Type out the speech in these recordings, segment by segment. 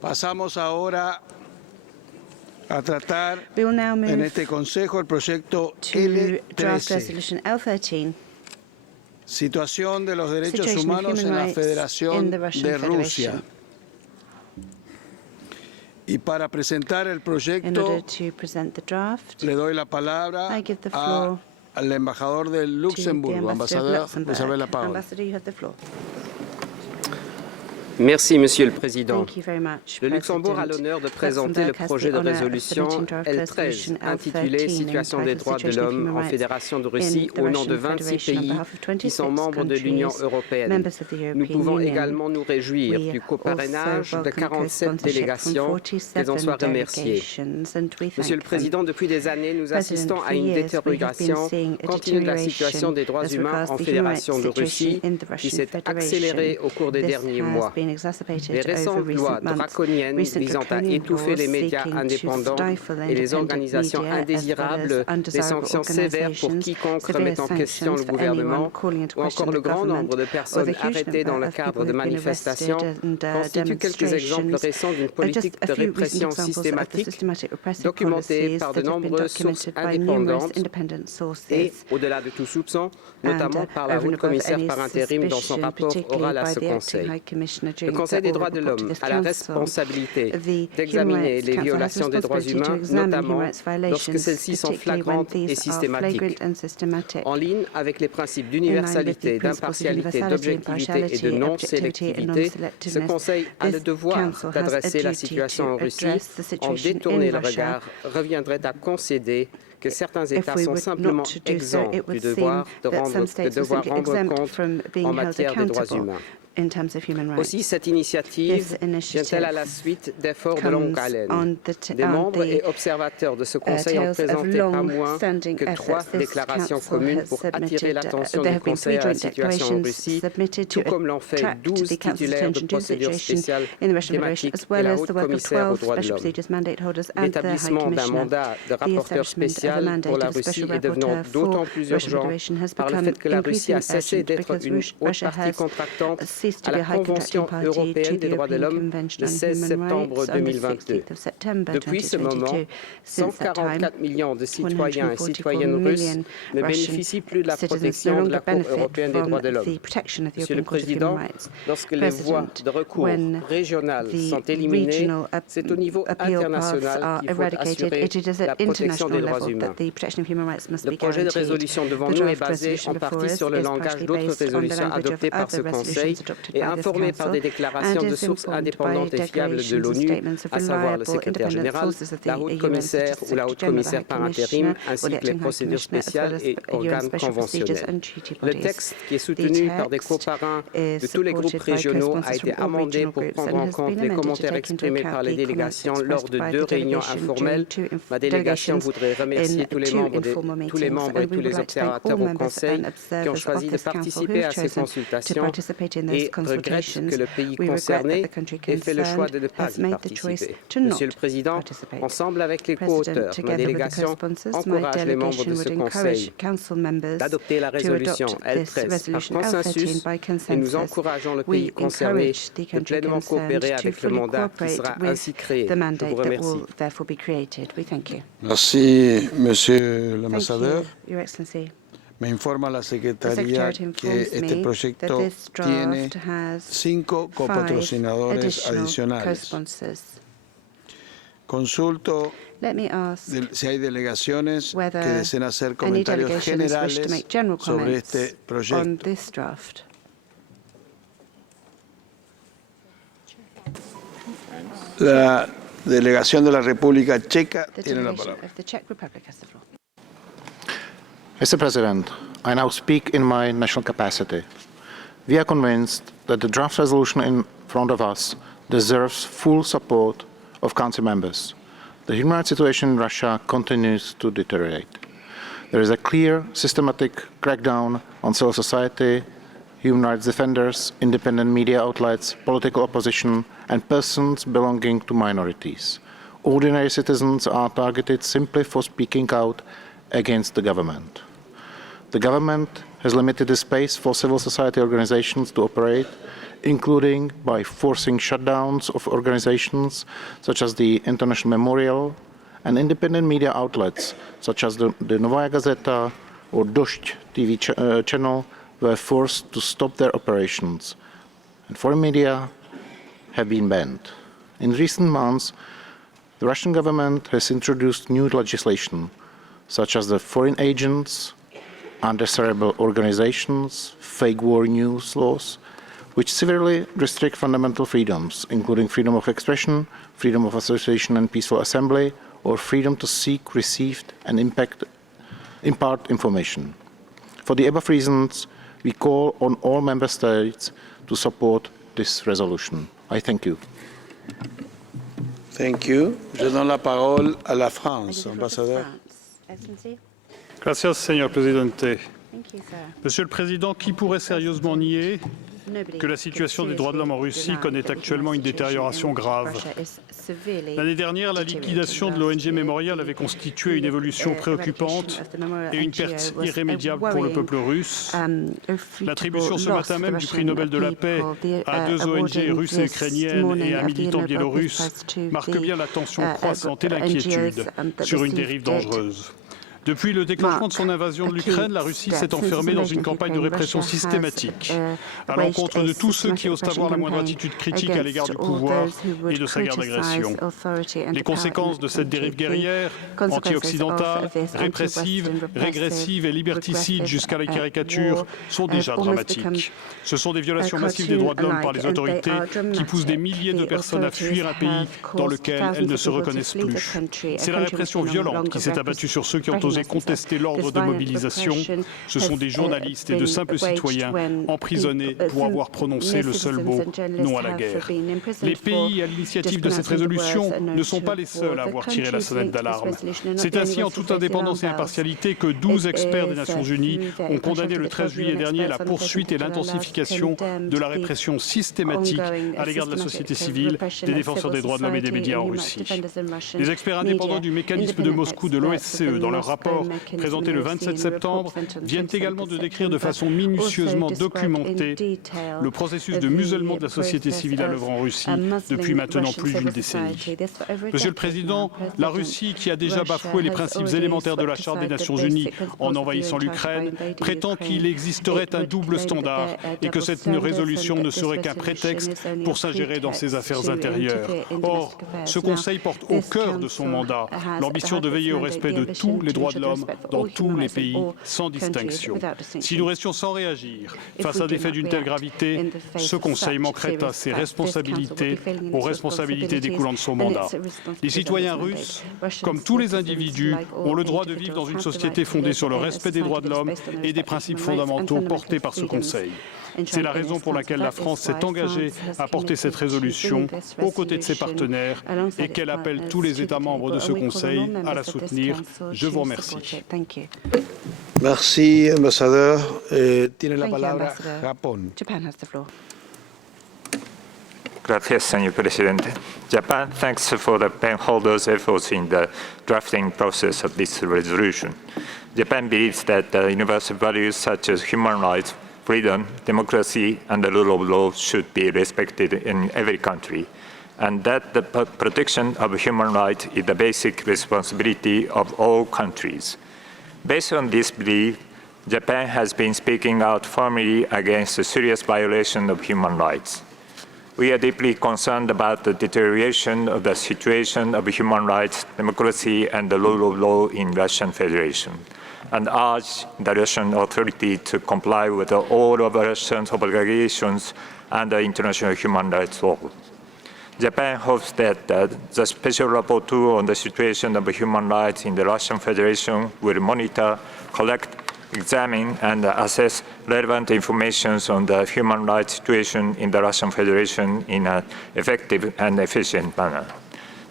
Pasamos ahora a tratar We will now move en este Consejo el proyecto to draft L13, resolution L13, situación de los derechos Situation of humanos Human en la Rights Federación in the Russian de Rusia. Federation. Y para presentar el In proyecto, order to present the draft, le doy la palabra I give the floor al embajador de to the Luxemburgo, Ambassador of ambasador, vous avez la Luxembourg. parole. Ambassador, you have the floor. Merci, Monsieur le Président. Thank you very much, Le Luxembourg a President. l'honneur de présenter le Luxembourg has projet the de honor of résolution submitting draft L13 resolution intitulé L13 Situation des entitled droits de Situation of l'homme Human en Rights Fédération de in Russie the au nom de Russian 26 Federation on pays behalf of qui sont 26 membres de l'Union countries, européenne. members of the Nous European pouvons Union. également nous réjouir We du also coparrainage de welcome 47 co-sponsorship from délégations, 47 qu'elles en soient remerciées. delegations, and we Monsieur le thank them. Président, depuis des années, nous assistons President, à for une years, we have been détérioration seeing a continue de la situation deterioration des droits as humains regards en the human rights Fédération de situation Russie in the qui Russian s'est accélérée Federation. au cours des This derniers has mois. been Les exacerbated over récentes lois recent months. draconiennes Recent visant à draconian étouffer laws les médias seeking to indépendants stifle et les independent organisations media, as well as indésirables, des undesirable sanctions sévères pour organisations, quiconque severe remet en question le sanctions for anyone gouvernement, calling into ou question encore le the grand government, nombre de or the personnes huge arrêtées dans number le of people cadre de who've been manifestations, arrested and constituent quelques exemples demonstrations récents d'une are just politique a de few recent répression examples of the systématique systematic repressive documentée policies par de that have been nombreuses sources documented by numerous indépendantes independent sources. et, au-delà de tout soupçon, notamment par la over and haute above commissaire any par intérim dans son suspicion, rapport particularly oral à by ce the acting Conseil. High Commissioner Le during Conseil the des droits oral de report to l'homme this a la council. responsabilité The Human d'examiner Rights les Council has violations des droits responsibility to humains, examine human notamment rights lorsque violations, celles-ci sont particularly when flagrantes et these are flagrant systématiques, and systematic. en ligne avec les principes In line with d'universalité, the principles of d'impartialité, universality, d'objectivité et de impartiality, objectivity and non-sélectivité, ce non-selectiveness, Conseil a le this devoir council has a d'adresser la duty situation en to Russie. address the En situation détourner in le Russia. regard reviendrait à concéder que certains États If we sont would simplement not to do so, exempts it du would devoir seem de that some states are simply rendre exempt compte from en being held matière des droits accountable humains. in terms of human rights. Aussi, cette initiative This initiative vient-elle à la suite d'efforts de longue comes haleine. on Des membres et the observateurs de ce Conseil ont tales of présenté pas moins long-standing que 3 efforts. This déclarations council communes has pour attirer submitted, l'attention there du have been 3 Conseil à la joint situation en declarations Russie, submitted tout to comme l'ont fait attract 12 the council's titulaires de attention to the procédures situation spéciales in the Russian Federation, thématiques as et well la as haute the work of commissaire aux 12 droits de special l'homme. procedures mandate holders and the High L'établissement d'un Commissioner. mandat de The rapporteur establishment of a spécial mandate pour la of a Russie special est devenant rapporteur for d'autant plus Russian urgent Federation has par le become fait que la Russie a increasingly cessé urgent d'être because une haute Russia partie has contractante ceased à to be la a high contracting Convention party to européenne des the droits de European l'homme Convention le on 16 Human septembre Rights on the 2022. 16th of September Depuis ce 2022. moment, Since that time, 144 millions de citoyens et 144 citoyennes russes million ne Russian bénéficient plus de la citizens no protection de longer la Cour benefit européenne des from droits de l'homme. the protection of the Monsieur le European Court of Président, Human Rights. lorsque les voies de recours when régionales the sont éliminées, regional c'est au niveau appeal paths international are qu'il faut eradicated, assurer it is at la protection international des droits level humains. that the protection of human rights must Le be projet de guaranteed. résolution devant The nous est draft basé resolution en before partie us sur le is langage partially d'autres based on the résolutions language of adoptées par ce other Conseil resolutions adopted et by this informées par des Council, déclarations and de is sources informed indépendantes by et fiables de declarations and l'ONU, statements of à savoir le reliable, secrétaire independent général, sources of the la haute UN, commissaire such as ou la haute Secretary General, the commissaire High par intérim, Commissioner, or ainsi the que les acting High procédures Commissioner, as well spéciales as et UN organes special procedures conventionnels. and treaty Le bodies. texte, qui est The soutenu par des text coparrains is de tous les groupes supported by régionaux, a co-sponsors été from all amendé regional pour groups prendre and en has compte been les amended to commentaires take into exprimés par account les the comments délégations lors expressed de by 2 the réunions delegation informelles. during Ma délégation delegations voudrait remercier in tous les 2 membres informal tous les meetings, membres et and we tous would les like to thank observateurs all au members Conseil and qui ont observers choisi of de this council who participer have à ces chosen to consultations participate in those et regrette consultations. que le pays We regret that concerné the country ait fait le choix concerned de ne pas has y made the choice participer. to not Monsieur le Président, participate. ensemble avec les President, co-auteurs, ma together with the délégation co-sponsors, my encourage les membres delegation de would ce encourage Conseil council members d'adopter la to résolution adopt this L13 par resolution consensus L13 by et nous consensus. encourageons le pays We concerné encourage the de country pleinement coopérer concerned to avec le fully mandat qui cooperate sera with ainsi créé. the Je mandate vous that remercie. will therefore be created. We thank you. Merci, Monsieur Thank l'ambassadeur. you, Your Excellency. Me informa la The Secretaría Secretariat que informs este me proyecto that this tiene draft has 5 5 copatrocinadores additional adicionales. co-sponsors. Consulto Let me ask si hay delegaciones que whether deseen hacer any comentarios delegations wish to generales make general sobre comments este on proyecto. this draft. La delegación de la República Checa The tiene la delegation palabra. of the Czech Republic has the floor. Mr. President, I now speak in my national capacity. We are convinced that the draft resolution in front of us deserves full support of Council members. The human rights situation in Russia continues to deteriorate. There is a clear, systematic crackdown on civil society, human rights defenders, independent media outlets, political opposition, and persons belonging to minorities. Ordinary citizens are targeted simply for speaking out against the government. The government has limited the space for civil society organizations to operate including by forcing shutdowns of organizations such as the International Memorial, and independent media outlets such as the Novaya Gazeta or Dost TV channel were forced to stop their operations, and foreign media have been banned. In recent months, the Russian government has introduced new legislation, such as the foreign agents, undesirable organizations, fake war news laws, which severely restrict fundamental freedoms, including freedom of expression, freedom of association and peaceful assembly, or freedom to seek, receive, and impart information. For the above reasons, we call on all member states to support this resolution. I thank you. Thank you. Je donne la parole à la I France, give the floor to ambassadeur. France. Excellency. Gracias, señor presidente. Thank you, sir. Monsieur le Président, qui pourrait sérieusement nier Nobody que la could situation des droits de l'homme en Russie seriously connaît deny that the actuellement une human situation détérioration in grave? Russia is severely L'année dernière, la liquidation de l'ONG Memorial avait constitué une évolution préoccupante et une perte irrémédiable pour le peuple russe. L'attribution ce matin même du prix Nobel de la paix à deux ONG russes et ukrainiennes et à un militant biélorusse marque bien la tension croissante et l'inquiétude sur une dérive dangereuse. Depuis le déclenchement de son invasion de l'Ukraine, la Russie s'est enfermée dans une campagne de répression systématique à l'encontre de tous ceux qui osent avoir la moindre attitude critique à l'égard du pouvoir et de sa guerre d'agression. Les conséquences de cette dérive guerrière, anti-occidentale, répressive, régressive et liberticide jusqu'à la caricature, sont déjà dramatiques. Ce sont des violations massives des droits de l'homme par les autorités qui poussent des milliers de personnes à fuir un pays dans lequel elles ne se reconnaissent plus. C'est la répression violente qui s'est abattue sur ceux qui ont osé contester l'ordre de mobilisation. Ce sont des journalistes et de simples citoyens emprisonnés pour avoir prononcé le seul mot « non à la guerre ». Les pays à l'initiative de cette résolution ne sont pas les seuls à avoir tiré la sonnette d'alarme. C'est ainsi en toute indépendance et impartialité que 12 experts des Nations Unies ont condamné le 13 juillet dernier la poursuite et l'intensification de la répression systématique à l'égard de la société civile, des défenseurs des droits de l'homme et des médias en Russie. Les experts indépendants du mécanisme de Moscou de l'OSCE, dans leur rapport présenté le 27 septembre, viennent également de décrire de façon minutieusement documentée le processus de musellement de la société civile à l'œuvre en Russie depuis maintenant plus d'une décennie. Monsieur le Président, la Russie, qui a déjà bafoué les principes élémentaires de la Charte des Nations Unies en envahissant l'Ukraine, prétend qu'il existerait un double standard et que cette résolution ne serait qu'un prétexte pour s'ingérer dans ses affaires intérieures. Or, ce Conseil porte au cœur de son mandat l'ambition de veiller au respect de tous les droits de l'homme dans tous les pays, sans distinction. Si nous restions sans réagir face à des faits d'une telle gravité, ce Conseil manquerait à ses responsabilités, aux responsabilités découlant de son mandat. Les citoyens russes, comme tous les individus, ont le droit de vivre dans une société fondée sur le respect des droits de l'homme et des principes fondamentaux portés par ce Conseil. C'est la raison pour laquelle la France s'est engagée à porter cette résolution aux côtés de ses partenaires et qu'elle appelle tous les États membres de ce Conseil à la soutenir. Je vous remercie. Merci, ambassadeur. Tiene la palabra Japón. Japan has the floor. Gracias, señor presidente. Japan thanks for the pen holders' efforts in the drafting process of this resolution. Japan believes that universal values such as human rights, freedom, democracy, and the rule of law should be respected in every country, and that the protection of human rights is the basic responsibility of all countries. Based on this belief, Japan has been speaking out firmly against the serious violation of human rights. We are deeply concerned about the deterioration of the situation of human rights, democracy, and the rule of law in Russian Federation, and urge the Russian authority to comply with all of Russia's obligations under international human rights law. Japan hopes that the Special Rapporteur on the situation of human rights in the Russian Federation will monitor, collect, examine, and assess relevant information on the human rights situation in the Russian Federation in an effective and efficient manner.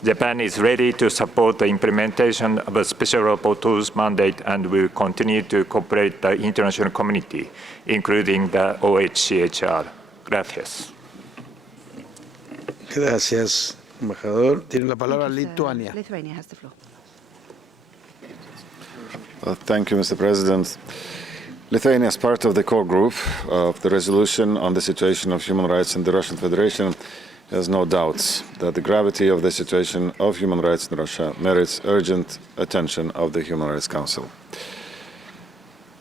Japan is ready to support the implementation of a Special Rapporteur's mandate and will continue to cooperate the international community, including the OHCHR. Gracias. Gracias, embajador. Tiene la palabra Lituania. Lithuania has the floor. Thank you, Mr. President. Lithuania, as part of the core group of the resolution on the situation of human rights in the Russian Federation, has no doubts that the gravity of the situation of human rights in Russia merits urgent attention of the Human Rights Council.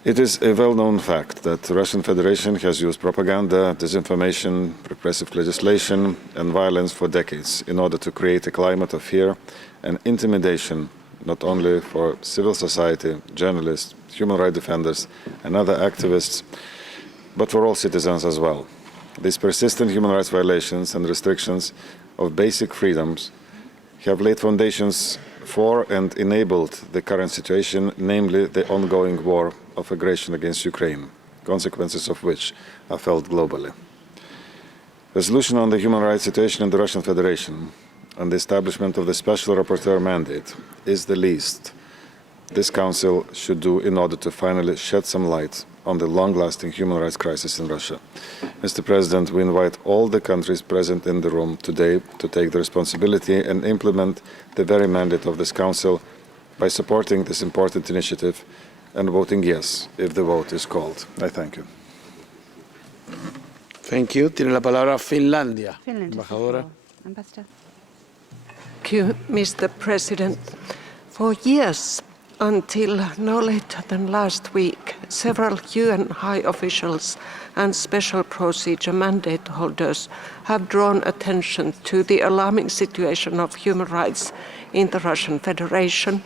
It is a well-known fact that the Russian Federation has used propaganda, disinformation, repressive legislation and violence for decades in order to create a climate of fear and intimidation, not only for civil society, journalists, human rights defenders and other activists, but for all citizens as well. These persistent human rights violations and restrictions of basic freedoms have laid foundations for and enabled the current situation, namely the ongoing war of aggression against Ukraine, consequences of which are felt globally. Resolution on the human rights situation in the Russian Federation and the establishment of the Special Rapporteur mandate is the least this Council should do in order to finally shed some light on the long-lasting human rights crisis in Russia. Mr. President, we invite all the countries present in the room today to take the responsibility and implement the very mandate of this Council by supporting this important initiative and voting yes if the vote is called. I thank you. Thank you. Tiene la palabra Finlandia. Finland has the Embajadora. floor. Ambassador. Thank you, Mr. President. For years, until no later than last week, several UN high officials and special procedure mandate holders have drawn attention to the alarming situation of human rights in the Russian Federation,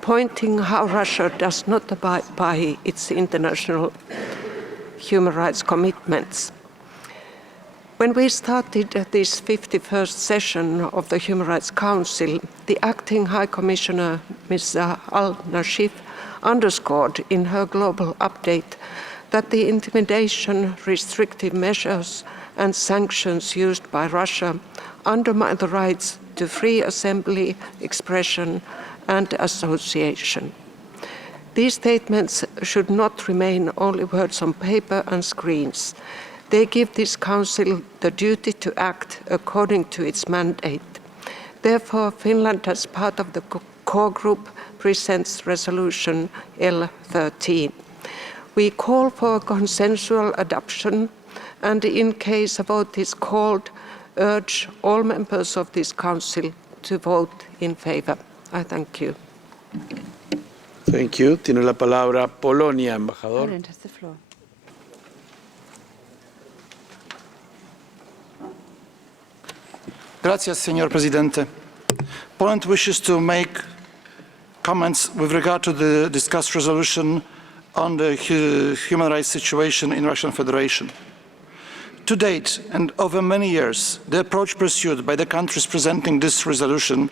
pointing how Russia does not abide by its international human rights commitments. When we started this 51st session of the Human Rights Council, the acting High Commissioner, Ms. Al-Nashif, underscored in her global update that the intimidation, restrictive measures and sanctions used by Russia undermine the rights to free assembly, expression and association. These statements should not remain only words on paper and screens. They give this Council the duty to act according to its mandate. Therefore, Finland, as part of the core group, presents resolution L13. We call for consensual adoption and, in case a vote is called, urge all members of this Council to vote in favor. I thank you. Thank you. Tiene la palabra Polonia, embajador. Poland has the floor. Gracias, Señor Presidente. Poland wishes to make comments with regard to the discussed resolution on the human rights situation in Russian Federation. To date, and over many years, the approach pursued by the countries presenting this resolution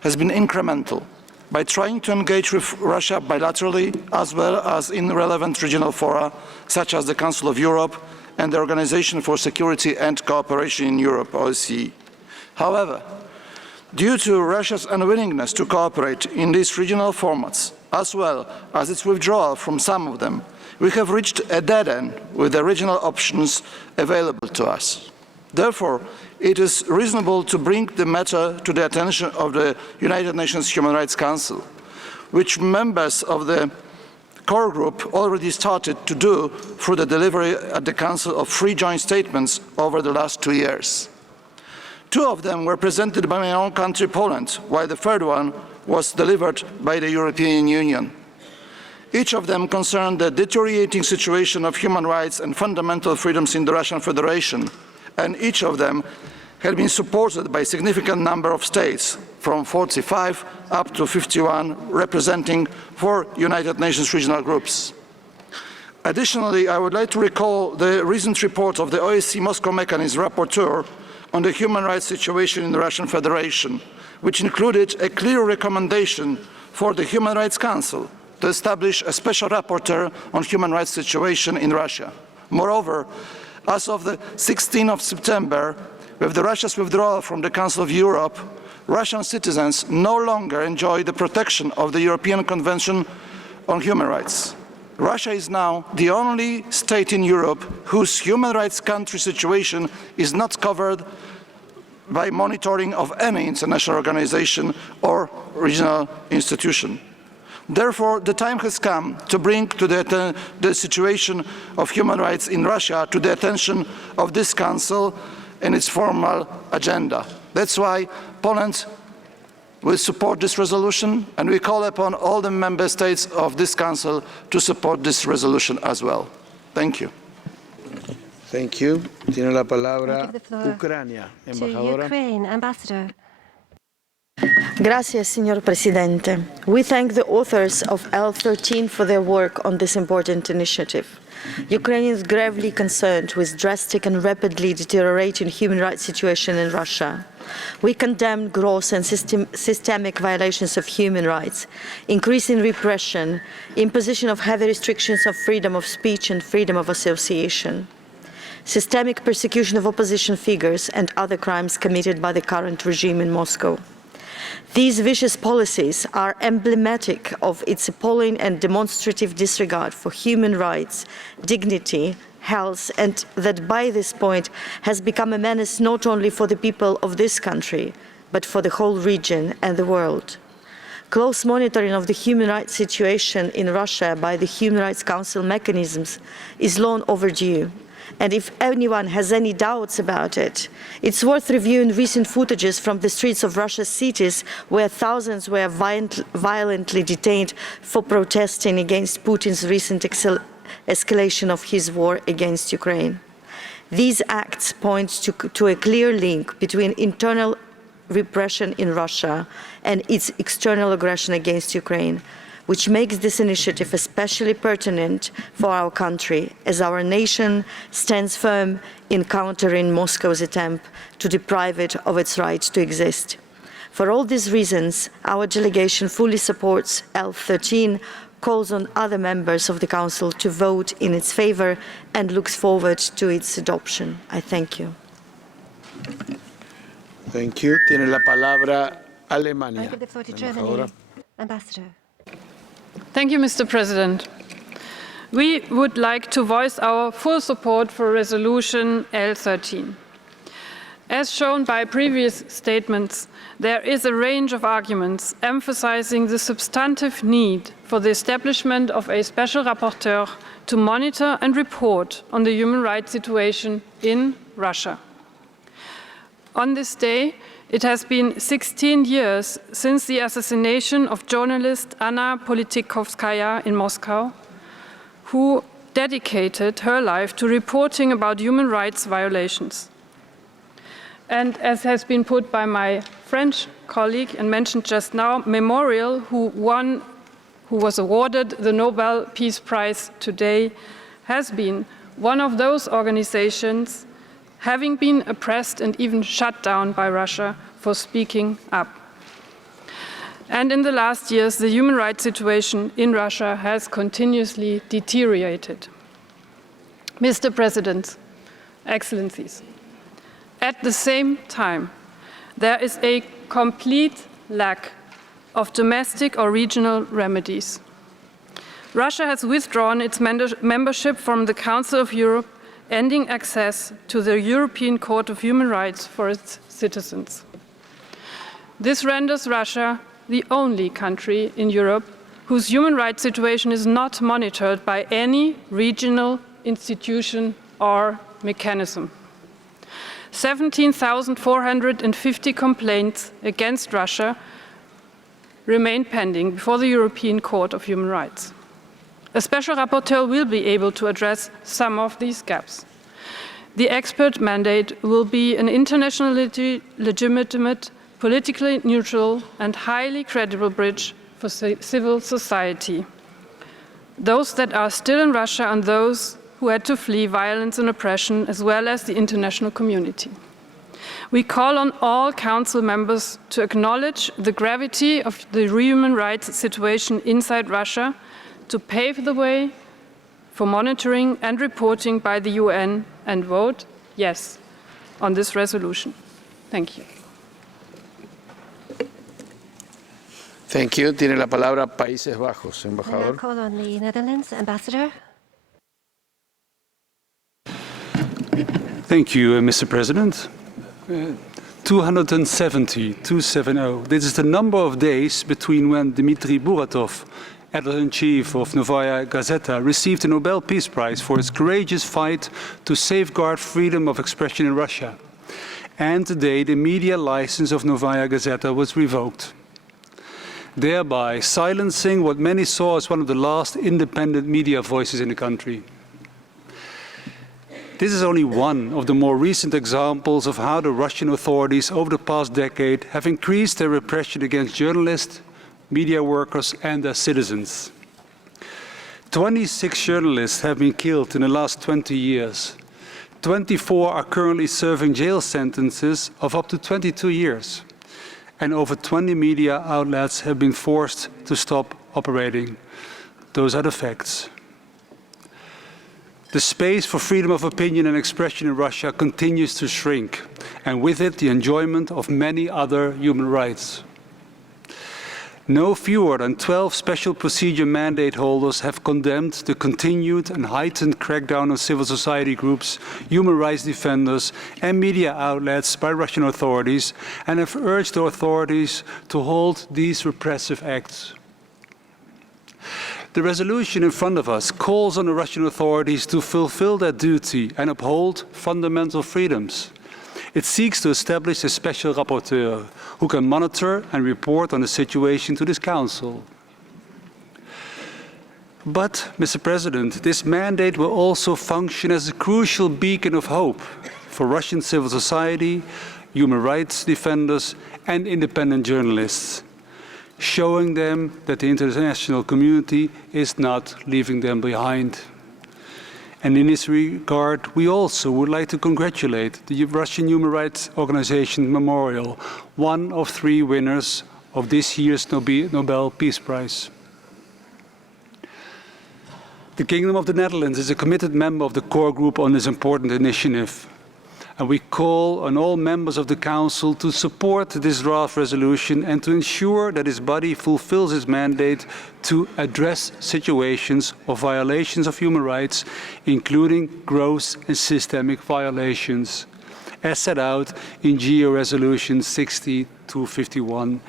has been incremental, by trying to engage with Russia bilaterally as well as in relevant regional fora, such as the Council of Europe and the Organization for Security and Cooperation in Europe, OSCE. However, due to Russia's unwillingness to cooperate in these regional formats, as well as its withdrawal from some of them, we have reached a dead end with the regional options available to us. Therefore, it is reasonable to bring the matter to the attention of the United Nations Human Rights Council, which members of the core group already started to do through the delivery at the Council of 3 joint statements over the last 2 years. 2 of them were presented by my own country, Poland, while the 3rd one was delivered by the European Union. Each of them concerned the deteriorating situation of human rights and fundamental freedoms in the Russian Federation, and each of them had been supported by a significant number of states, from 45 up to 51, representing 4 United Nations regional groups. Additionally, I would like to recall the recent report of the OSCE Moscow Mechanism rapporteur on the human rights situation in the Russian Federation, which included a clear recommendation for the Human Rights Council to establish a special rapporteur on human rights situation in Russia. Moreover, as of the 16th of September, with Russia's withdrawal from the Council of Europe, Russian citizens no longer enjoy the protection of the European Convention on Human Rights. Russia is now the only state in Europe whose human rights country situation is not covered by monitoring of any international organization or regional institution. Therefore, the time has come to bring to the situation of human rights in Russia to the attention of this Council in its formal agenda. That's why Poland will support this resolution, and we call upon all the member states of this Council to support this resolution as well. Thank you. Thank you. Tiene la palabra I give the floor Ucrania, to embajadora. Ukraine, Ambassador. Gracias, señor presidente. We thank the authors of L13 for their work on this important initiative. Ukraine is gravely concerned with drastic and rapidly deteriorating human rights situation in Russia. We condemn gross and systemic violations of human rights, increasing repression, imposition of heavy restrictions of freedom of speech and freedom of association, systemic persecution of opposition figures and other crimes committed by the current regime in Moscow. These vicious policies are emblematic of its appalling and demonstrative disregard for human rights, dignity, health, and that by this point has become a menace not only for the people of this country, but for the whole region and the world. Close monitoring of the human rights situation in Russia by the Human Rights Council mechanisms is long overdue. And if anyone has any doubts about it, it's worth reviewing recent footages from the streets of Russia's cities where thousands were violently detained for protesting against Putin's recent escalation of his war against Ukraine. These acts point to a clear link between internal repression in Russia and its external aggression against Ukraine, which makes this initiative especially pertinent for our country, as our nation stands firm in countering Moscow's attempt to deprive it of its right to exist. For all these reasons, our delegation fully supports L13, calls on other members of the Council to vote in its favor, and looks forward to its adoption. I thank you. Thank you. Tiene la palabra I Alemania. give the floor to Embajadora. Germany, Ambassador. Thank you, Mr. President. We would like to voice our full support for Resolution L13. As shown by previous statements, there is a range of arguments emphasizing the substantive need for the establishment of a special rapporteur to monitor and report on the human rights situation in Russia. On this day, it has been 16 years since the assassination of journalist Anna Politkovskaya in Moscow, who dedicated her life to reporting about human rights violations. And as has been put by my French colleague and mentioned just now, Memorial, who was awarded the Nobel Peace Prize today, has been one of those organizations having been oppressed and even shut down by Russia for speaking up. And in the last years, the human rights situation in Russia has continuously deteriorated. Mr. President, Excellencies, at the same time, there is a complete lack of domestic or regional remedies. Russia has withdrawn its membership from the Council of Europe, ending access to the European Court of Human Rights for its citizens. This renders Russia the only country in Europe whose human rights situation is not monitored by any regional institution or mechanism. 17,450 complaints against Russia remain pending before the European Court of Human Rights. A special rapporteur will be able to address some of these gaps. The expert mandate will be an internationally legitimate, politically neutral and highly credible bridge for civil society. Those that are still in Russia and those who had to flee violence and oppression, as well as the international community. We call on all Council members to acknowledge the gravity of the human rights situation inside Russia, to pave the way for monitoring and reporting by the UN, and vote yes on this resolution. Thank you. Thank you. Tiene la palabra Países Bajos, I now embajador. call on the Netherlands, Ambassador. Thank you, Mr. President. 270. This is the number of days between when Dmitry Buratov editor-in-chief of Novaya Gazeta, received the Nobel Peace Prize for his courageous fight to safeguard freedom of expression in Russia. And today, the media license of Novaya Gazeta was revoked, thereby silencing what many saw as one of the last independent media voices in the country. This is only one of the more recent examples of how the Russian authorities over the past decade have increased their repression against journalists, media workers and their citizens. 26 journalists have been killed in the last 20 years. 24 are currently serving jail sentences of up to 22 years. And over 20 media outlets have been forced to stop operating. Those are the facts. The space for freedom of opinion and expression in Russia continues to shrink, and with it the enjoyment of many other human rights. No fewer than 12 special procedure mandate holders have condemned the continued and heightened crackdown on civil society groups, human rights defenders and media outlets by Russian authorities, and have urged the authorities to hold these repressive acts. The resolution in front of us calls on the Russian authorities to fulfill their duty and uphold fundamental freedoms. It seeks to establish a special rapporteur who can monitor and report on the situation to this Council. But, Mr. President, this mandate will also function as a crucial beacon of hope for Russian civil society, human rights defenders and independent journalists, showing them that the international community is not leaving them behind. And in this regard, we also would like to congratulate the Russian Human Rights Organization Memorial, one of 3 winners of this year's Nobel Peace Prize. The Kingdom of the Netherlands is a committed member of the core group on this important initiative. And we call on all members of the Council to support this draft resolution and to ensure that this body fulfills its mandate to address situations of violations of human rights, including gross and systemic violations, as set out in GO Resolution 60-51,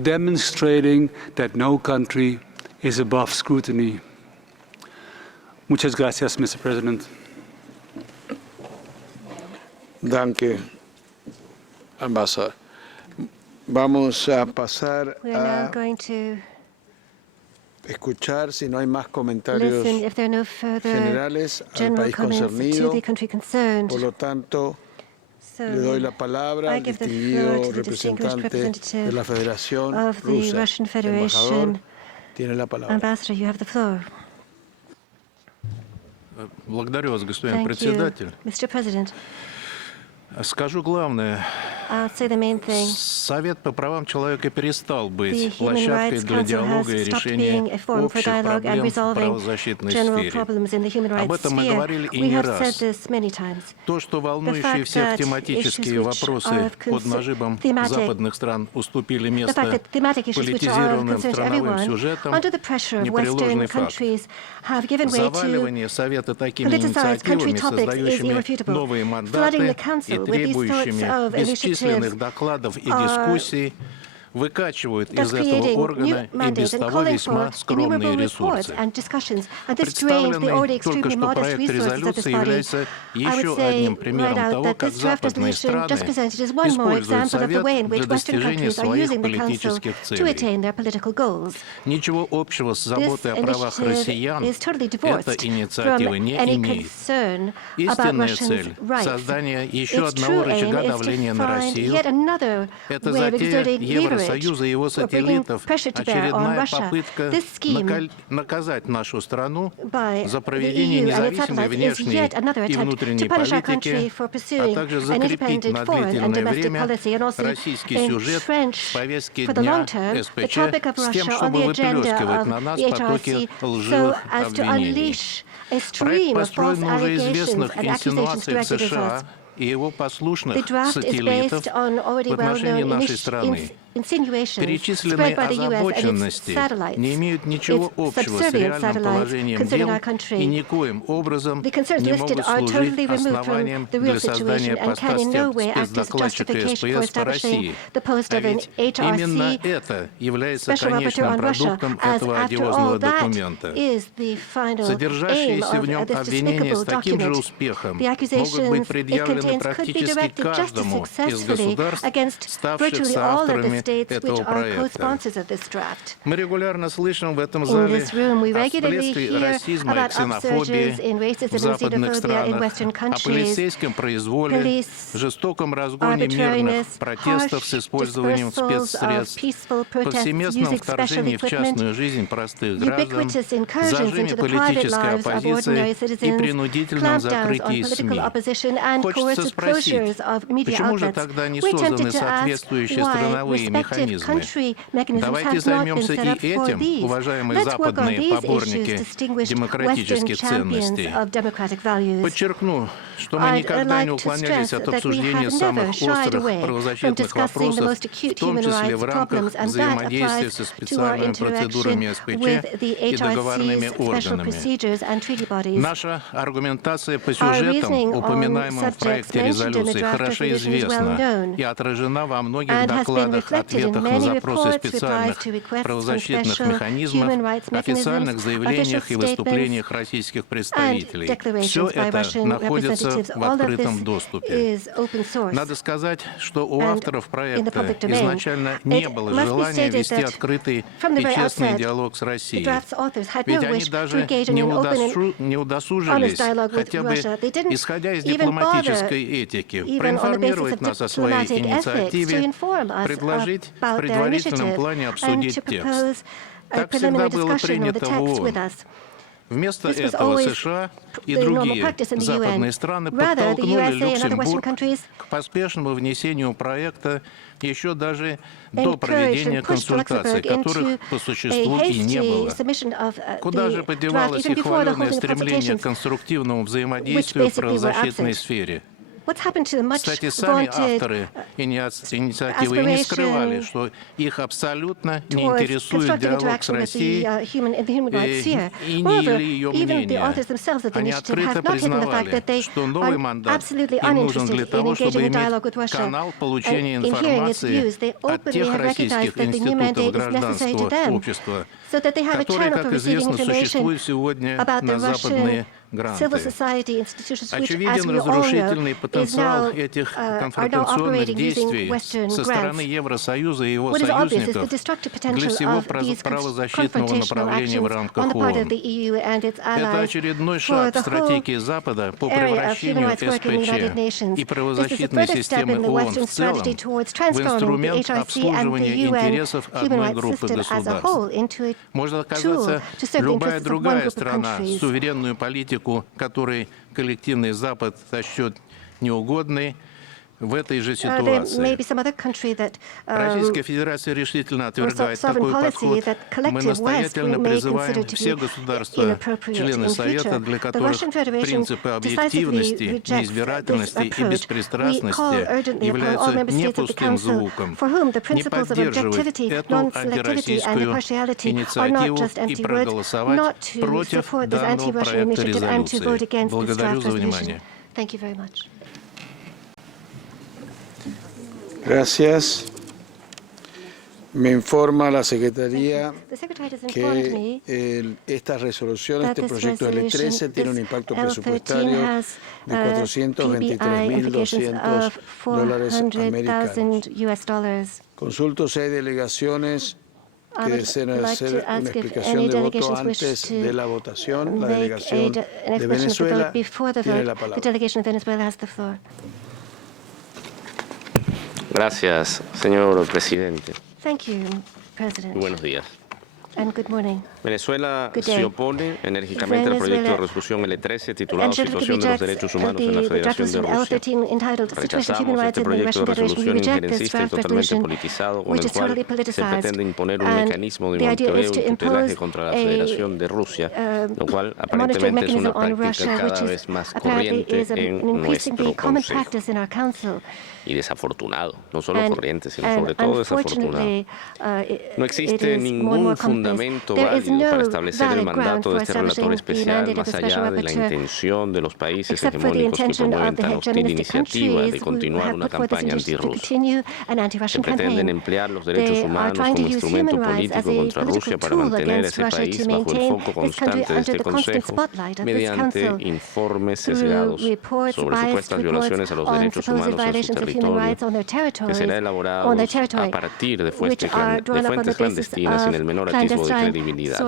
demonstrating that no country is above scrutiny. Muchas gracias, Mr. President. Danke, Ambassador. Vamos a pasar We are now a going to escuchar si no hay más comentarios listen if there are no further generales al general país comments to concernido. the country concerned. Por lo tanto, So le doy la palabra I al give the floor distinguido to the distinguished representante representative de la Federación of the Rusa. Russian Embajador, Federation. tiene la palabra. Ambassador, you have the floor. Благодарю вас, господин Thank you, председатель. Mr. President. Скажу главное. I'll say the main thing. Совет по правам человека перестал The быть Human площадкой Rights для Council диалога и has stopped being решения a forum for общих dialogue and проблем в resolving правозащитной general сфере. problems in the human Об rights этом мы sphere. говорили и We не have said раз. this many times. То, что The волнующие fact всех that тематические issues which are вопросы of под нажимом thematic- западных стран уступили The fact место that thematic issues which are of политизированным concern to страновым everyone, сюжетам under the pressure of непреложный Western факт. countries, have given way to Заваливание Совета такими politicized country инициативами, topics is создающими irrefutable. новые Flooding the мандаты и council with these sorts требующими of бесчисленных initiatives докладов и are дискуссий, выкачивают thus из этого creating органа new и без mandates and того calling весьма for скромные innumerable reports ресурсы. and discussions. And this drains the already Представленный только extremely что modest проект resources of this резолюции body. является I еще would say одним right примером out того, that как this draft западные resolution just страны presented is one more используют example of the Совет way in для which Western достижения countries are своих using the Council политических to целей. attain their political goals. Ничего общего с This заботой о правах initiative россиян is totally эта divorced инициатива from не any имеет. concern about Истинная Russians' цель – rights. создание еще Its одного true aim рычага is давления to на find Россию. yet another Это way of затея exerting leverage Евросоюза и его or bringing сателлитов, pressure to bear on очередная Russia. попытка This scheme наказать нашу страну by за the проведение EU and its независимой satellites is внешней yet another и attempt to внутренней punish our country политики, for а pursuing также an закрепить independent на foreign and длительное domestic время policy and also российский сюжет entrench в повестке for the дня long term the СПЧ topic of с тем, Russia on чтобы the agenda выплескивать of на нас the потоки HRC so лживых as to обвинений. unleash a Проект stream of false построен на уже allegations известных and accusations инсинуациях directed at us. США и его The послушных draft is сателлитов based on already в отношении well-known нашей страны. insinuations Перечисленные spread by the US and its озабоченности satellites, не имеют ничего its общего с subservient реальным satellites положением concerning дел our и country. никоим образом The concerns не listed могут are служить totally removed from основанием the real для создания situation and поста can in no way act as спецдокладчика justification for СПС по России. establishing the post А of an ведь именно HRC это является Special Rapporteur конечным on Russia, продуктом as этого after одиозного all, that документа. is the final aim Содержащиеся в of нем this обвинения с despicable таким же document. успехом The могут быть accusations it предъявлены contains could be практически directed just as каждому из successfully государств, against ставших virtually all of the соавторами states which этого are проекта. co-sponsors of this draft. Мы регулярно слышим в этом In зале this room, we о regularly всплеске hear расизма и about ксенофобии upsurges in в racism and западных xenophobia in странах, Western о countries, полицейском произволе, police жестоком разгоне мирных arbitrariness, протестов с harsh использованием dispersals of спецсредств, peaceful protests повсеместном using special вторжении в equipment, частную жизнь простых граждан, ubiquitous incursions зажиме into the private политической lives of ordinary оппозиции и citizens, принудительном clampdowns on закрытии political СМИ. opposition, and Хочется coercive спросить, closures of media почему же outlets. тогда не We're созданы tempted to ask соответствующие why страновые respective механизмы? country mechanisms Давайте have not been займемся set и up for этим, these. уважаемые Let's work on западные these issues, поборники distinguished Western демократических champions ценностей. of democratic values. Подчеркну, что мы I'd никогда не like to уклонялись stress от that we обсуждения have самых never shied острых away from правозащитных discussing the вопросов, most в acute том human числе rights в рамках problems, and that взаимодействия applies со to our специальными процедурами interaction СПЧ with the и договорными HRC's special органами. procedures and treaty bodies. Наша аргументация по Our сюжетам, reasoning on упоминаемым в subjects проекте mentioned in the резолюции, draft хорошо resolution is well известна known и отражена во многих and has been докладах, reflected in ответах на many запросы reports, replies специальных to requests from правозащитных special механизмов, human rights официальных mechanisms, заявлениях и official выступлениях российских представителей. Все declarations by это Russian находится representatives. в All of открытом this доступе. is open source. Надо сказать, что у and авторов in the проекта public domain. изначально не It было must be желания stated вести that открытый from the и very честный outset, диалог с the Россией. draft's authors had Ведь no они wish to даже engage in an open and не honest удосужились, dialogue with хотя бы Russia. They didn't исходя из even дипломатической bother, этики, even on the basis проинформировать of нас о своей diplomatic ethics, to инициативе, inform us предложить в about their предварительном initiative плане and обсудить to текст. propose a Так всегда preliminary было discussion on the принято в text with ООН. us. Вместо This was этого always США и the normal другие practice in the западные UN. страны Rather, the подтолкнули USA and other Western Люксембург countries к поспешному внесению проекта еще даже до encouraged проведения and pushed консультаций, Luxembourg которых into по a существу и не hasty было. submission of Куда же the draft подевалось even их before the хваленное holding of стремление consultations, к конструктивному which взаимодействию в basically were правозащитной absent. сфере? What's happened to the much Кстати, сами vaunted авторы инициативы и не скрывали, что их абсолютно не towards интересует constructive диалог с interaction with Россией the human rights sphere. и не Moreover, вели ее even the мнение. authors themselves of the Они initiative открыто have not hidden the fact признавали, that they что новый are мандат absolutely им нужен uninterested для in того, чтобы engaging in dialogue иметь with Russia. канал получения And in hearing its информации views, they от openly тех have российских recognized that the new институтов mandate is necessary to гражданского them, общества, so that they have a которые, channel for как receiving известно, information существуют сегодня about the на западные Russian civil гранты. society institutions, which, as Очевиден we all know, разрушительный is потенциал now, этих are now конфронтационных operating using действий Western со стороны grants. Евросоюза и его What is obvious is the союзников destructive для potential всего of these правозащитного confrontational направления в actions on рамках the part of ООН. the EU and its Это allies очередной for шаг в the whole стратегии Запада по area of human превращению rights work in the United СПЧ Nations. и This is a правозащитной further step системы in the ООН Western в целом strategy towards в transforming the инструмент HRC and обслуживания the UN интересов human одной rights группы system as a государств. whole into a Можно tool оказаться to serve the любая interests of one другая group of страна, countries. суверенную политику, которой коллективный Запад сочтет неугодной, в этой же There may ситуации. be some other country that Российская Федерация решительно отвергает sovereign такой policy подход. that Мы collective West настоятельно may призываем consider to все be государства, inappropriate члены in Совета, future. для The которых Russian Federation принципы decisively объективности, rejects неизбирательности this и approach. We call беспристрастности urgently upon all являются member не states of the пустым Council, звуком. for whom the Не principles of поддерживать objectivity, эту non-selectivity and антироссийскую impartiality are not инициативу just и empty words, проголосовать not to против support this данного anti-Russian проекта initiative and to vote резолюции. against this Благодарю draft за resolution. внимание. Thank you very much. Gracias. Me informa la Secretaría The Secretary has informed me que esta resolución, that este this proyecto de ley resolution, 13, tiene un this impacto L13 presupuestario has de PBI implications of $403.200 americanos. $400,000. Consulto si hay delegaciones I que would deseen like hacer to una ask if explicación any de voto delegations wish antes to de la votación. La make delegación an de explanation of the Venezuela vote before the tiene vote. la The palabra. delegation of Venezuela has the floor. Gracias, señor presidente. Thank you, President. Buenos días. and good morning. Venezuela Good day. se opone enérgicamente al proyecto de resolución L13 titulado Situación de los Derechos Humanos en la Federación de Rusia. Rechazamos este proyecto de resolución injerencista y totalmente politizado con el cual se pretende imponer un mecanismo de monitoreo y tutelaje contra la Federación de Rusia, lo cual aparentemente es una práctica cada vez más corriente en nuestro Consejo. Y desafortunado, no solo corriente, sino sobre todo desafortunado. No existe ningún fundamento válido para establecer el mandato de este relator especial más allá de la intención de los países hegemónicos que promueven tan hostil iniciativa de continuar una campaña antirrusa. Se pretenden emplear los derechos humanos como instrumento político contra Rusia para mantener a ese país bajo el foco constante de este Consejo mediante informes sesgados sobre supuestas violaciones a los derechos humanos en su territorio, que será elaborado a partir de fuentes clandestinas sin el menor atisbo de credibilidad.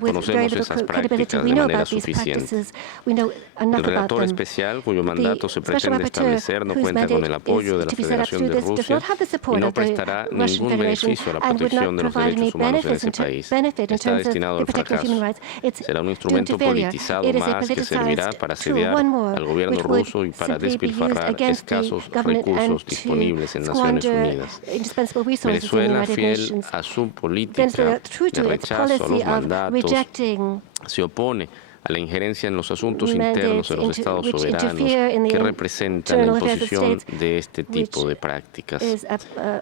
Conocemos esas prácticas de manera suficiente. El relator especial, cuyo mandato se pretende establecer, no cuenta con el apoyo de la Federación de Rusia y no prestará ningún beneficio a la protección de los derechos humanos en ese país. Está destinado al fracaso. Será un instrumento politizado más que servirá para asediar al gobierno ruso y para despilfarrar escasos recursos disponibles en Naciones Unidas. Venezuela, fiel a su política de rechazo a los mandatos, se opone a la injerencia en los asuntos internos de los estados soberanos que representan la imposición de este tipo de prácticas.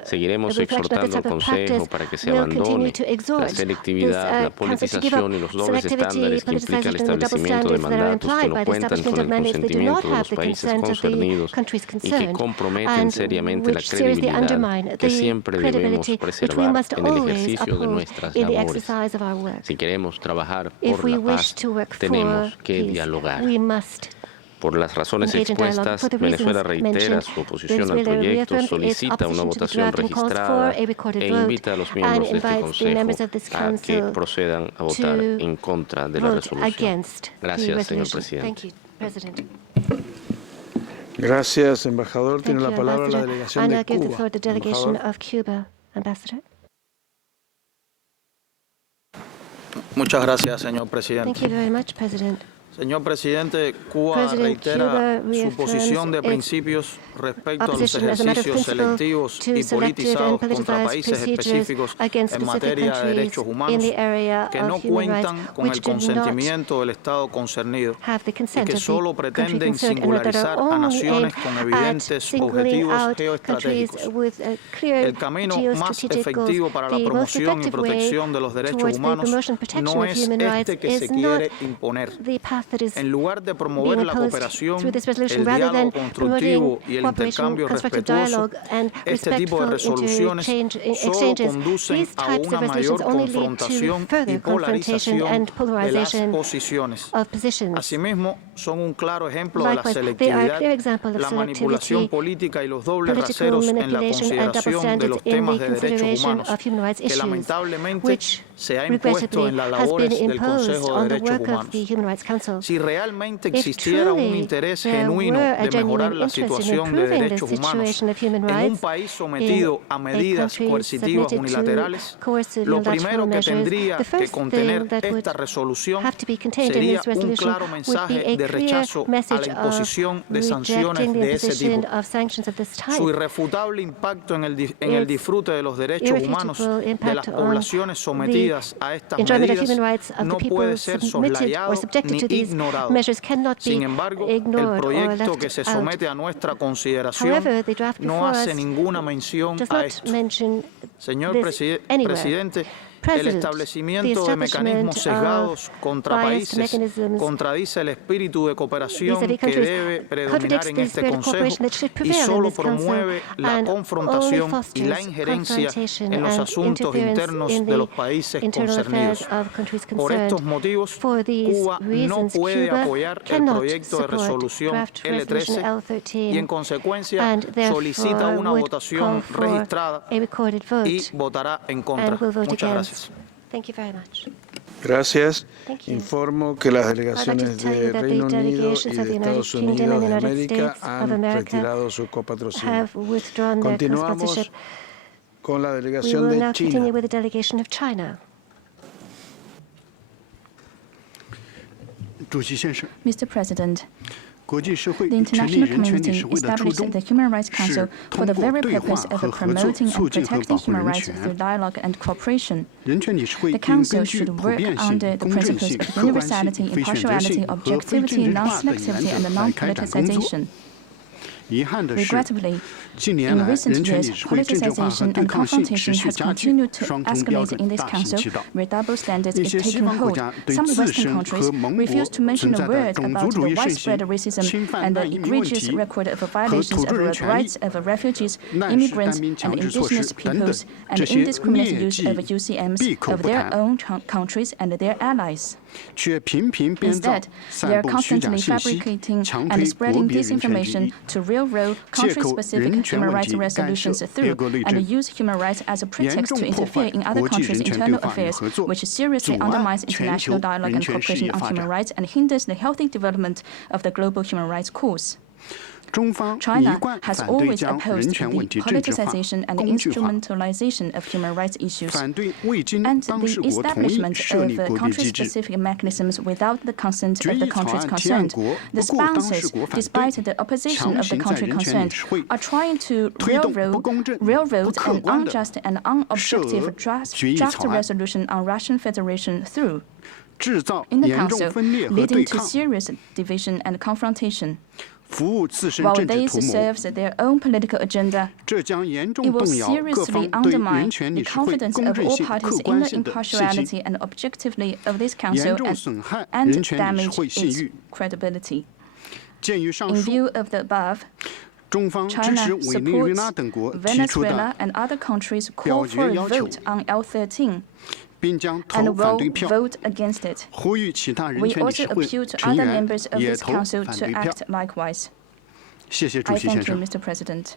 Seguiremos exhortando al Consejo para que se abandone la selectividad, la politización y los dobles estándares que implica el establecimiento de mandatos que no cuentan con el consentimiento de los países concernidos y que comprometen seriamente la credibilidad que siempre debemos preservar en el ejercicio de nuestras labores. Si queremos trabajar por la paz, tenemos que dialogar. Por las razones expuestas, Venezuela reitera su oposición al proyecto, solicita una votación registrada e invita a los miembros de este Consejo a que procedan a votar en contra de la resolución. Gracias, señor presidente. Gracias, embajador. Tiene la palabra la delegación de Cuba. Muchas gracias, señor presidente. Thank you very much, President. Señor presidente, Cuba reitera su posición de principios respecto a los ejercicios selectivos y politizados contra países específicos en materia de derechos humanos que no cuentan con el consentimiento del Estado concernido y que solo pretenden singularizar a naciones con evidentes objetivos geoestratégicos. El camino más efectivo para la promoción y protección de los derechos humanos no es este que se quiere imponer. En lugar de promover la cooperación, el diálogo constructivo y el intercambio respetuoso, este tipo de resoluciones solo conducen a una mayor confrontación y polarización de las posiciones. Asimismo, son un claro ejemplo de la selectividad, la manipulación política y los dobles raseros en la consideración de los temas de derechos humanos, que lamentablemente se ha impuesto en las labores del Consejo de Derechos Humanos. Si realmente existiera un interés genuino de mejorar la situación de derechos humanos en un país sometido a medidas coercitivas unilaterales, lo primero que tendría que contener esta resolución sería un claro mensaje de rechazo a la imposición de sanciones de ese tipo. Su irrefutable impacto en el disfrute de los derechos humanos de las poblaciones sometidas a estas medidas no puede ser soslayado ni ignorado. Sin embargo, el proyecto que se somete a nuestra consideración no hace ninguna mención a esto. Señor presidente, el establecimiento de mecanismos sesgados contra países contradice el espíritu de cooperación que debe predominar en este Consejo y solo promueve la confrontación y la injerencia en los asuntos internos de los países concernidos. Por estos motivos, Cuba no puede apoyar el proyecto de resolución L13 y, en consecuencia, solicita una votación registrada y votará en contra. Muchas gracias. Gracias. Informo que las delegaciones de Reino Unido y de Estados Unidos de América han retirado su copatrocinio. Continuamos con la delegación de China. Mr. President, the international community established the Human Rights Council for the very purpose of promoting and protecting human rights through dialogue and cooperation. The Council should work under the principles of universality, impartiality, objectivity, non-selectivity, and non-politicization. Regrettably, in recent years, politicization and confrontation has continued to escalate in this Council, where double standards is taking hold. Some Western countries refuse to mention a word about the widespread racism and the egregious record of violations of the rights of refugees, immigrants, and indigenous peoples, and indiscriminate use of UCMs of their own countries and their allies. Instead, they are constantly fabricating and spreading disinformation to railroad country-specific human rights resolutions through and use human rights as a pretext to interfere in other countries' internal affairs, which seriously undermines international dialogue and cooperation on human rights and hinders the healthy development of the global human rights cause. China has always opposed the politicization and instrumentalization of human rights issues, and the establishment of country-specific mechanisms without the consent of the countries concerned. The sponsors, despite the opposition of the country concerned, are trying to railroad an unjust and unobjective draft resolution on Russian Federation through in the Council, leading to serious division and confrontation. While this serves their own political agenda, it will seriously undermine the confidence of all parties in the impartiality and objectivity of this Council and damage its credibility. In view of the above, China supports Venezuela and other countries' call for a vote on L13 and will vote against it. We also appeal to other members of this Council to act likewise. I thank you, Mr. President.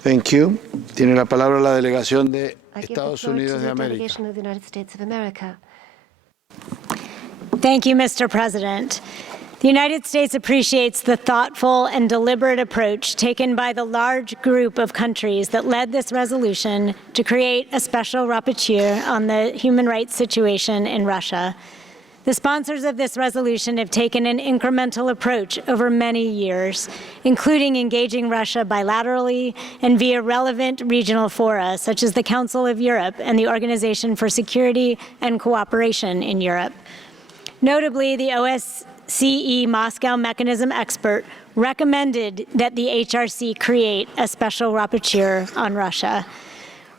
Thank you. Tiene la palabra la delegación de Estados Unidos de América. Thank you, Mr. President. The United States appreciates the thoughtful and deliberate approach taken by the large group of countries that led this resolution to create a special rapporteur on the human rights situation in Russia. The sponsors of this resolution have taken an incremental approach over many years, including engaging Russia bilaterally and via relevant regional fora, such as the Council of Europe and the Organization for Security and Cooperation in Europe. Notably, the OSCE Moscow mechanism expert recommended that the HRC create a special rapporteur on Russia.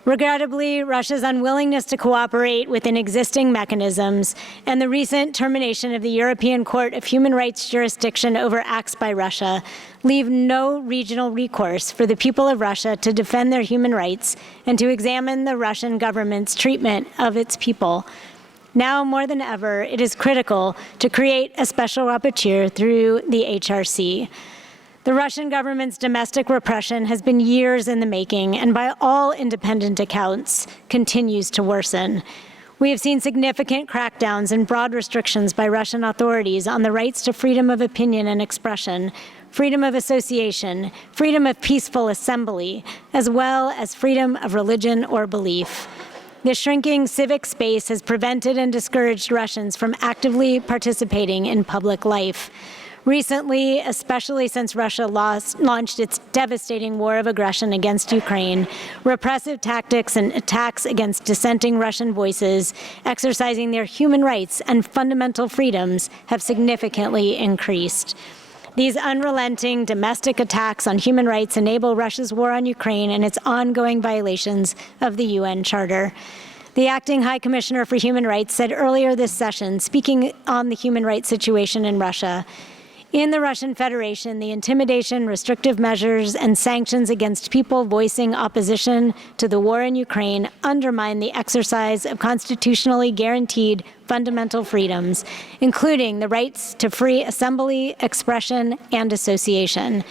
Regrettably, Russia's unwillingness to cooperate within existing mechanisms and the recent termination of the European Court of Human Rights jurisdiction over acts by Russia leave no regional recourse for the people of Russia to defend their human rights and to examine the Russian government's treatment of its people. Now more than ever, it is critical to create a special rapporteur through the HRC. The Russian government's domestic repression has been years in the making and by all independent accounts continues to worsen. We have seen significant crackdowns and broad restrictions by Russian authorities on the rights to freedom of opinion and expression, freedom of association, freedom of peaceful assembly, as well as freedom of religion or belief. The shrinking civic space has prevented and discouraged Russians from actively participating in public life. Recently, especially since Russia launched its devastating war of aggression against Ukraine, repressive tactics and attacks against dissenting Russian voices exercising their human rights and fundamental freedoms have significantly increased. These unrelenting domestic attacks on human rights enable Russia's war on Ukraine and its ongoing violations of the UN Charter. The acting High Commissioner for Human Rights said earlier this session, speaking on the human rights situation in Russia, in the Russian Federation, the intimidation, restrictive measures, and sanctions against people voicing opposition to the war in Ukraine undermine the exercise of constitutionally guaranteed fundamental freedoms, including the rights to free assembly, expression, and association.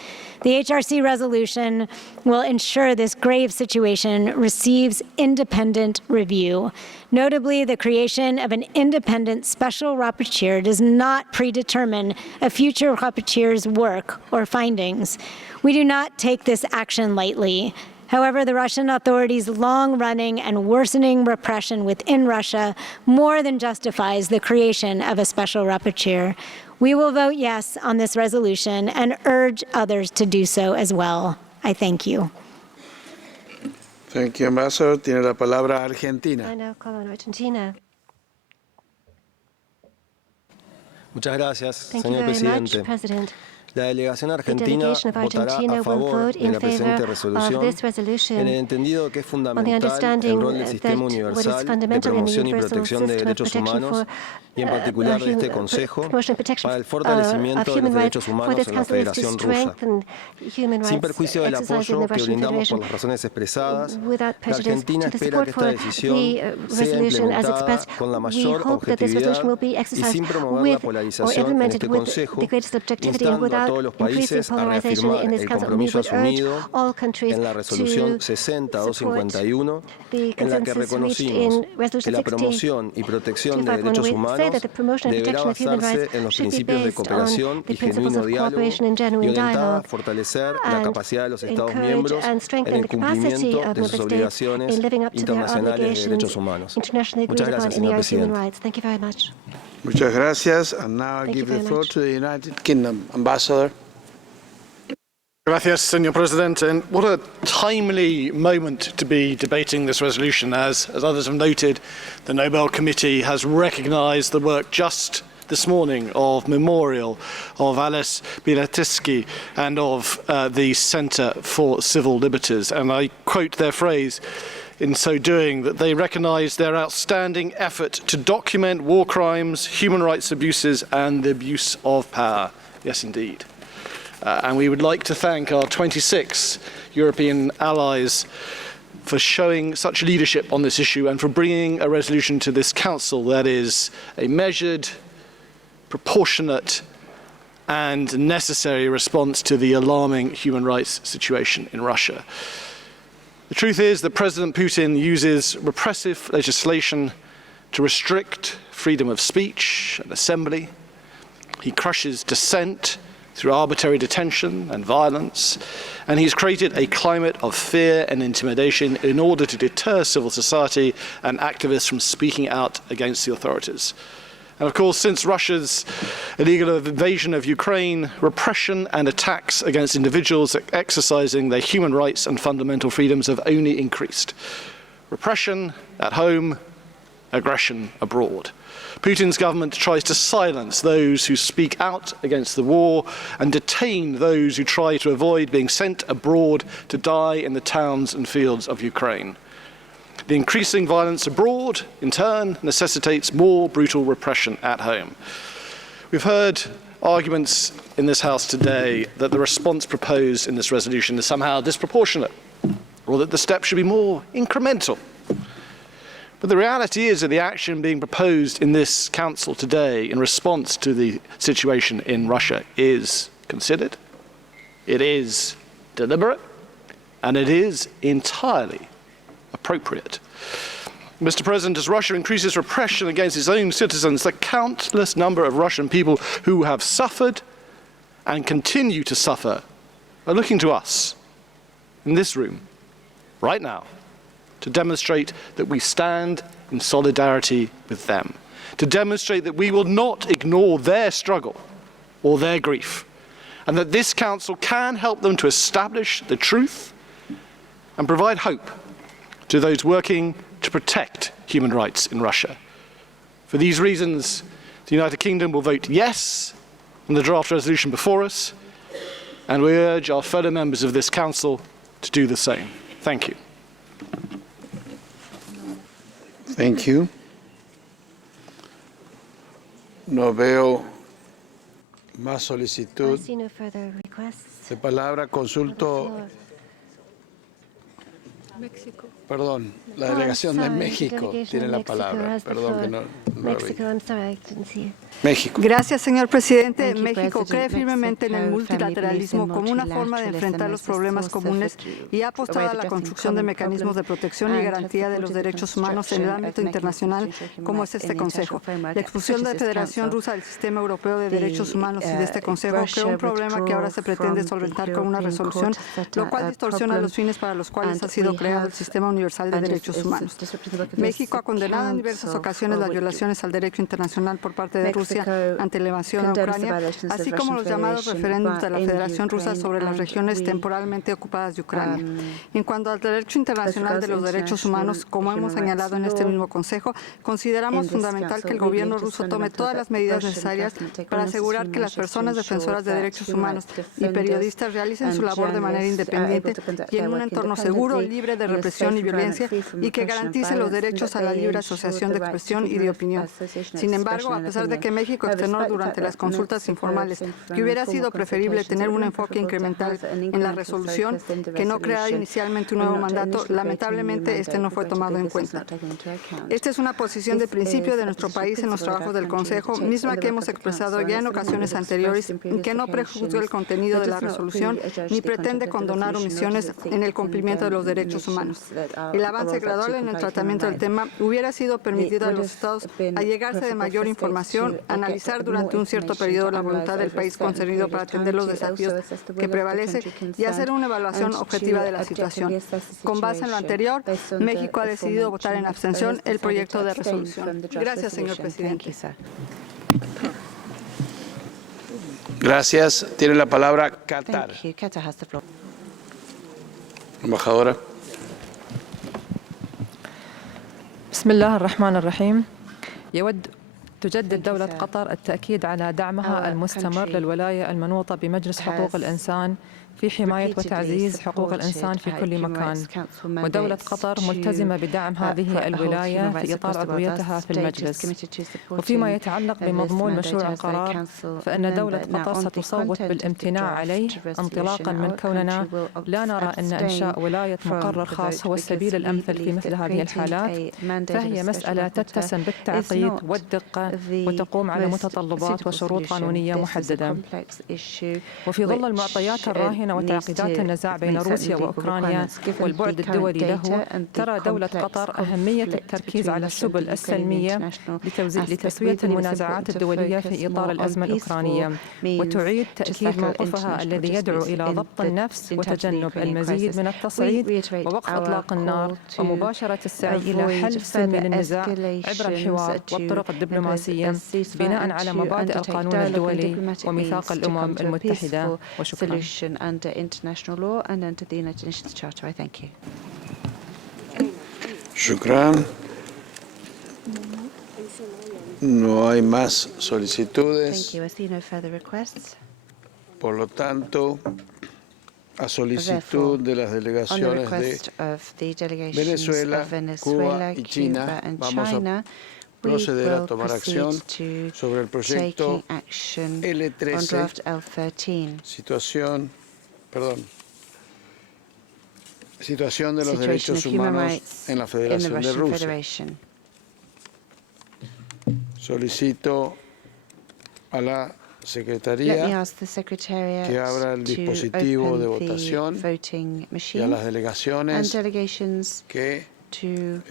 The HRC resolution will ensure this grave situation receives independent review. Notably, the creation of an independent special rapporteur does not predetermine a future rapporteur's work or findings. We do not take this action lightly. However, the Russian authorities' long-running and worsening repression within Russia more than justifies the creation of a special rapporteur. We will vote yes on this resolution and urge others to do so as well. I thank you. Thank you, Ambassador. Tiene la palabra Argentina. I now call on Argentina. Muchas gracias, Thank you señor very much, presidente. President. La delegación The argentina delegation of votará Argentina a will favor vote de in la presente favor of this resolution en el entendido que es on the fundamental el understanding rol del that sistema what is universal de fundamental in the promoción y universal protección de system of derechos protection humanos for y en particular de este Consejo para el fortalecimiento de los human rights derechos for humanos this en la council is to Federación Rusa, strengthen human sin rights perjuicio del exercised in apoyo the que Russian brindamos por Federation. las razones expresadas. Without La prejudice Argentina to the espera support que esta for decisión the sea resolution as implementada expressed, con la we mayor hope that this objetividad resolution will be y exercised sin promover la with or polarización en implemented este with Consejo, the greatest objectivity and instando a without todos los increasing países a polarization reafirmar in this el council. We compromiso would urge asumido all countries en la resolución to 60-251, the en la que consensus reached reconocimos in que Resolution la promoción y protección de derechos 60-251. We say humanos that the promotion and deberá protection of human basarse rights en los should be principios de based on cooperación the y principles genuino of diálogo cooperation and y genuine orientada a dialogue, fortalecer la and capacidad de los Estados encourage miembros and en strengthen el the capacity cumplimiento of de sus member states obligaciones in living up to their internacionales de obligations derechos humanos. internationally agreed Muchas upon gracias, in the señor area of human presidente. rights. Thank you very much. Muchas gracias. And now I Thank you give the very floor much. to the United Kingdom. Ambassador. Gracias, Señor President. And what a timely moment to be debating this resolution. As others have noted, the Nobel Committee has recognized the work just this morning of Memorial, of Ales Bialiatski, and of the Center for Civil Liberties. And I quote their phrase in so doing, that they recognize their outstanding effort to document war crimes, human rights abuses, and the abuse of power. Yes, indeed. And we would like to thank our 26 European allies for showing such leadership on this issue and for bringing a resolution to this Council that is a measured, proportionate, and necessary response to the alarming human rights situation in Russia. The truth is that President Putin uses repressive legislation to restrict freedom of speech and assembly. He crushes dissent through arbitrary detention and violence, and he's created a climate of fear and intimidation in order to deter civil society and activists from speaking out against the authorities. And of course, since Russia's illegal invasion of Ukraine, repression and attacks against individuals exercising their human rights and fundamental freedoms have only increased. Repression at home, aggression abroad. Putin's government tries to silence those who speak out against the war and detain those who try to avoid being sent abroad to die in the towns and fields of Ukraine. The increasing violence abroad, in turn, necessitates more brutal repression at home. We've heard arguments in this House today that the response proposed in this resolution is somehow disproportionate, or that the steps should be more incremental. But the reality is that the action being proposed in this Council today in response to the situation in Russia is considered, it is deliberate, and it is entirely appropriate. Mr. President, as Russia increases repression against its own citizens, the countless number of Russian people who have suffered and continue to suffer are looking to us in this room right now to demonstrate that we stand in solidarity with them, to demonstrate that we will not ignore their struggle or their grief, and that this Council can help them to establish the truth and provide hope to those working to protect human rights in Russia. For these reasons, the United Kingdom will vote yes on the draft resolution before us, and we urge our fellow members of this Council to do the same. Thank you. Thank you. No veo más solicitud I see no further requests. de palabra. Consulto Perdón, la delegación de México tiene la palabra. Perdón que no lo vi. México. Gracias, señor presidente. México cree firmemente en el multilateralismo como una forma de enfrentar los problemas comunes y ha apostado a la construcción de mecanismos de protección y garantía de los derechos humanos en el ámbito internacional, como es este Consejo. La expulsión de la Federación Rusa del Sistema Europeo de Derechos Humanos y de este Consejo creó un problema que ahora se pretende solventar con una resolución, lo cual distorsiona los fines para los cuales ha sido creado el Sistema Universal de Derechos Humanos. México ha condenado en diversas ocasiones las violaciones al derecho internacional por parte de Rusia ante la invasión a Ucrania, así como los llamados referéndums de la Federación Rusa sobre las regiones temporalmente ocupadas de Ucrania. En cuanto al derecho internacional de los derechos humanos, como hemos señalado en este mismo Consejo, consideramos fundamental que el gobierno ruso tome todas las medidas necesarias para asegurar que las personas defensoras de derechos humanos y periodistas realicen su labor de manera independiente y en un entorno seguro, libre de represión y violencia, y que garantice los derechos a la libre asociación de expresión y de opinión. Sin embargo, a pesar de que México externó durante las consultas informales que hubiera sido preferible tener un enfoque incremental en la resolución que no creara inicialmente un nuevo mandato, lamentablemente este no fue tomado en cuenta. Esta es una posición de principio de nuestro país en los trabajos del Consejo, misma que hemos expresado ya en ocasiones anteriores, que no prejuzga el contenido de la resolución ni pretende condonar omisiones en el cumplimiento de los derechos humanos. El avance gradual en el tratamiento del tema hubiera sido permitido a los Estados allegarse de mayor información, analizar durante un cierto periodo la voluntad del país concernido para atender los desafíos que prevalecen y hacer una evaluación objetiva de la situación. Con base en lo anterior, México ha decidido votar en abstención el proyecto de resolución. Gracias, señor presidente. Gracias. Tiene la palabra Qatar. Embajadora. بسم الله الرحمن الرحيم. تجدد دولة قطر التأكيد على دعمها المستمر للولاية المنوطة بمجلس حقوق الإنسان في حماية وتعزيز حقوق الإنسان في كل مكان، ودولة قطر ملتزمة بدعم هذه الولاية في إطار عضويتها في المجلس. وفيما يتعلق بمضمون مشروع القرار، فإن دولة قطر ستصوت بالامتناع عليه انطلاقا من كوننا لا نرى أن إنشاء ولاية مقرر خاص هو السبيل الأمثل في مثل هذه الحالات، فهي مسألة تتسم بالتعقيد والدقة وتقوم على متطلبات وشروط قانونية محددة. وفي ظل المعطيات الراهنة وتعقيدات النزاع بين روسيا وأوكرانيا والبعد الدولي له، ترى دولة قطر أهمية التركيز على السبل السلمية لتسوية المنازعات الدولية في إطار الأزمة الأوكرانية، وتعيد تأكيد موقفها الذي يدعو إلى ضبط النفس وتجنب المزيد من التصعيد ووقف إطلاق النار ومباشرة السعي إلى حل سلمي للنزاع عبر الحوار والطرق الدبلوماسية بناء على مبادئ القانون الدولي وميثاق الأمم المتحدة. وشكرا. Under international law and under the United Nations Charter. I thank you. Shukran. No hay más solicitudes. Thank you. I see no further requests. Por lo tanto, a solicitud de las delegaciones de Venezuela, Cuba y China, vamos a proceder a tomar acción sobre el proyecto L13, situación de los derechos humanos en la Federación de Rusia. Solicito a la Secretaría que abra el dispositivo de votación y a las delegaciones que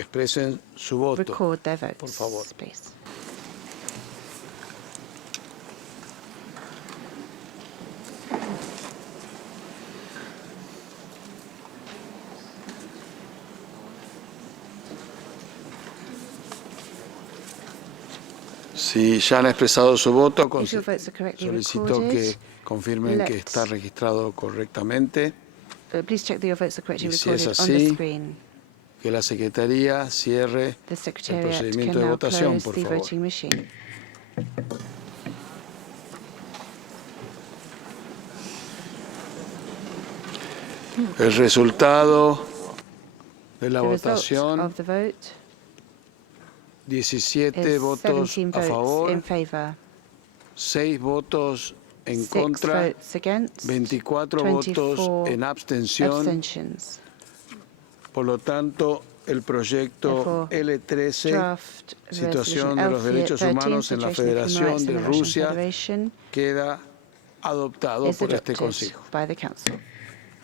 expresen su voto, por favor. Si ya han expresado su voto, solicito que confirmen que está registrado correctamente. Y si es así, que la Secretaría cierre el procedimiento de votación, por favor. El resultado de la votación: 17 votos a favor, 6 votos en contra, 24 votos en abstención. Por lo tanto, el proyecto L13, Situación de los Derechos Humanos en la Federación de Rusia, queda adoptado por este Consejo.